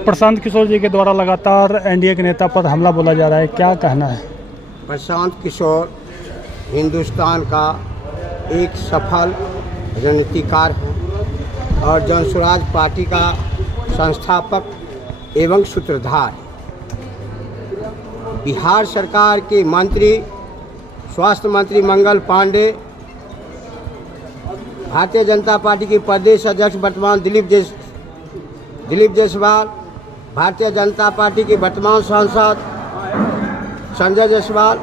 प्रशांत किशोर जी के द्वारा लगातार एनडीए के नेता पर हमला बोला जा रहा है, क्या कहना है? प्रशांत किशोर हिंदुस्तान का एक सफल रणनीतिकार है और जन स्वराज पार्टी का संस्थापक एवं सूत्रधार है। बिहार सरकार के मंत्री, स्वास्थ्य मंत्री मंगल पांडे, भारतीय जनता पार्टी के प्रदेश अध्यक्ष वर्तमान दिलीप जायसवाल, भारतीय जनता पार्टी के वर्तमान सांसद संजय जायसवाल,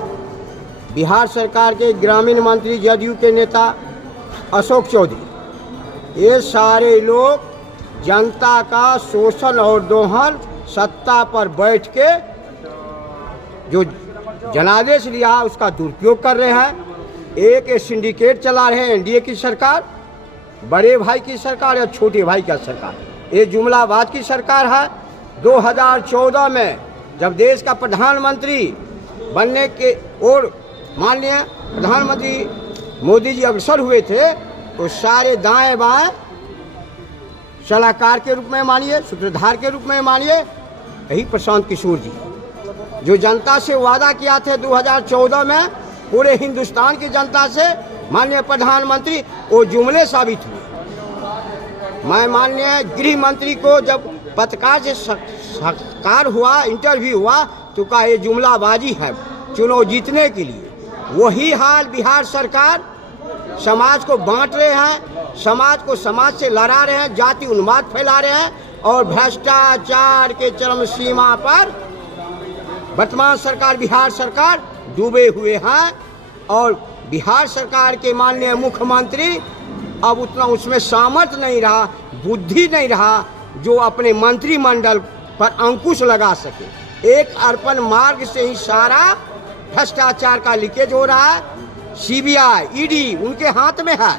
बिहार सरकार के ग्रामीण मंत्री जदयू के नेता अशोक चौधरी, ये सारे लोग जनता का शोषण और दोहन, सत्ता पर बैठ के जो जनादेश लिया उसका दुरुपयोग कर रहे हैं। एक सिंडिकेट चला रहे हैं एनडीए की सरकार, बड़े भाई की सरकार या छोटे भाई का सरकार, ये जुमलाबाद की सरकार है। 2014 में जब देश का प्रधानमंत्री बनने के और माननीय प्रधानमंत्री मोदी जी अग्रसर हुए थे तो सारे दाएं बाएं सलाहकार के रूप में मानिए, सूत्रधार के रूप में मानिए, यही प्रशांत किशोर जी जो जनता से वादा किया थे 2014 में पूरे हिंदुस्तान की जनता से माननीय प्रधानमंत्री, वो जुमले साबित हुए। मैं माननीय गृह मंत्री को जब पत्रकार से साक्षात्कार हुआ, इंटरव्यू हुआ, तो कहा ये जुमलाबाजी है चुनाव जीतने के लिए। वही हाल बिहार सरकार, समाज को बांट रहे हैं, समाज को समाज से लड़ा रहे हैं, जाति उन्माद फैला रहे हैं और भ्रष्टाचार के चरम सीमा पर वर्तमान सरकार बिहार सरकार डूबे हुए हैं। और बिहार सरकार के माननीय मुख्यमंत्री अब उतना उसमें सामर्थ्य नहीं रहा, बुद्धि नहीं रहा जो अपने मंत्रिमंडल पर अंकुश लगा सके। एक अर्पण मार्ग से ही सारा भ्रष्टाचार का लीकेज हो रहा है। सीबीआई, ईडी उनके हाथ में है।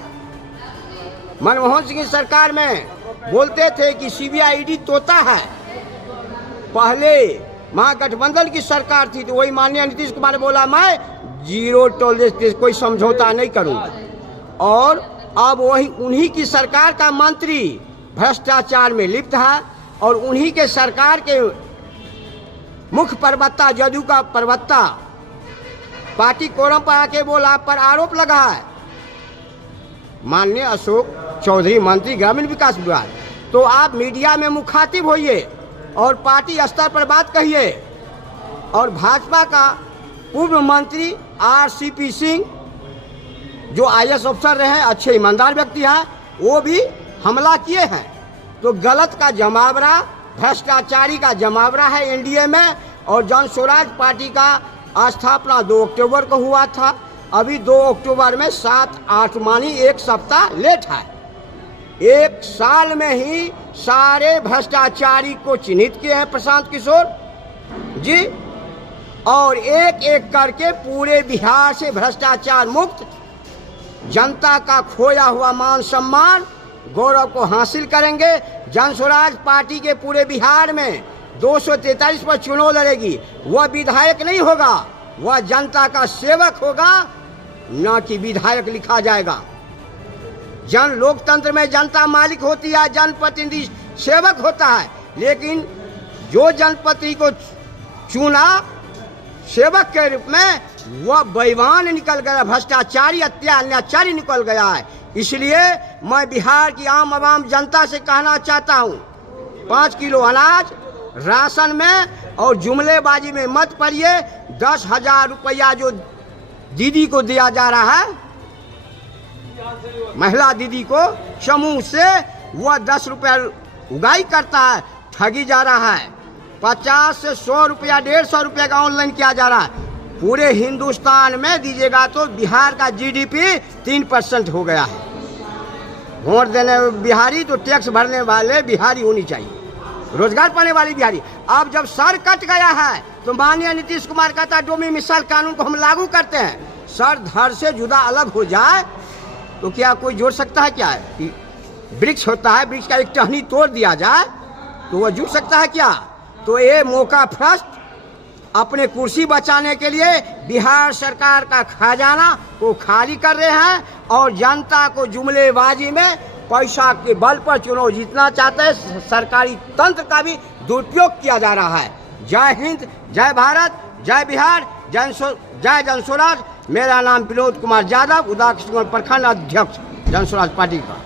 मनमोहन सिंह की सरकार में बोलते थे कि सीबीआई ईडी तोता है। पहले महागठबंधन की सरकार थी तो वही माननीय नीतीश कुमार ने बोला मैं जीरो टॉलरेंस, कोई समझौता नहीं करूंगा। और अब वही उन्हीं की सरकार का मंत्री भ्रष्टाचार में लिप्त है और उन्हीं के सरकार के मुख्य प्रवक्ता, जदयू का प्रवक्ता पार्टी कोरम पर आके बोला पर आरोप लगा है माननीय अशोक चौधरी, मंत्री ग्रामीण विकास विभाग। तो आप मीडिया में मुखातिब होइए और पार्टी स्तर पर बात कहिए। और भाजपा का पूर्व मंत्री आरसीपी सिंह जो आईएएस अफसर रहे, अच्छे ईमानदार व्यक्ति हैं, वो भी हमला किए हैं। तो गलत का जमावड़ा, भ्रष्टाचारी का जमावड़ा है एनडीए में। और जन स्वराज पार्टी का स्थापना 2 अक्टूबर को हुआ था। अभी 2 अक्टूबर में 7-8 मानी एक सप्ताह लेट है। एक साल में ही सारे भ्रष्टाचारी को चिन्हित किए हैं प्रशांत किशोर जी, और एक एक करके पूरे बिहार से भ्रष्टाचार मुक्त जनता का खोया हुआ मान सम्मान गौरव को हासिल करेंगे। जन स्वराज पार्टी के पूरे बिहार में 243 पर चुनाव लड़ेगी। वह विधायक नहीं होगा, वह जनता का सेवक होगा, न कि विधायक लिखा जाएगा। जन लोकतंत्र में जनता मालिक होती है, जनप्रतिनिधि सेवक होता है। लेकिन जो जनप्रतिनिधि को चुना सेवक के रूप में, वह बेईमान निकल गया, भ्रष्टाचारी, अत्याचारी निकल गया है। इसलिए मैं बिहार की आम जनता से कहना चाहता हूँ, 5 किलो अनाज राशन में और जुमलेबाजी में मत पड़िए। 10,000 रुपया जो दीदी को दिया जा रहा है, महिला दीदी को समूह से, वह 10 रुपया उगाई करता है, ठगी जा रहा है। 50 से 100 रुपया, 150 रुपया का ऑनलाइन किया जा रहा है। पूरे हिंदुस्तान में दीजिएगा तो बिहार का जीडीपी 3% हो गया है। वोट देने बिहारी तो टैक्स भरने वाले बिहारी होनी चाहिए, रोजगार पाने वाली बिहारी। अब जब सर कट गया है तो माननीय नीतीश कुमार कहता डोमी मिसाल कानून को हम लागू करते हैं। सर धड़ से जुदा अलग हो जाए तो क्या कोई जोड़ सकता है? क्या है वृक्ष होता है, वृक्ष का एक टहनी तोड़ दिया जाए तो वह जुड़ सकता है क्या? तो ये मौका भ्रष्ट अपने कुर्सी बचाने के लिए बिहार सरकार का खजाना को खाली कर रहे हैं और जनता को जुमलेबाजी में पैसा के बल पर चुनाव जीतना चाहते हैं। सरकारी तंत्र का भी दुरुपयोग किया जा रहा है। जय हिंद, जय भारत, जय बिहार, जय जनस्वराज। मेरा नाम विनोद कुमार यादव, उदाकिशनगंज प्रखंड अध्यक्ष जनस्वराज पार्टी का।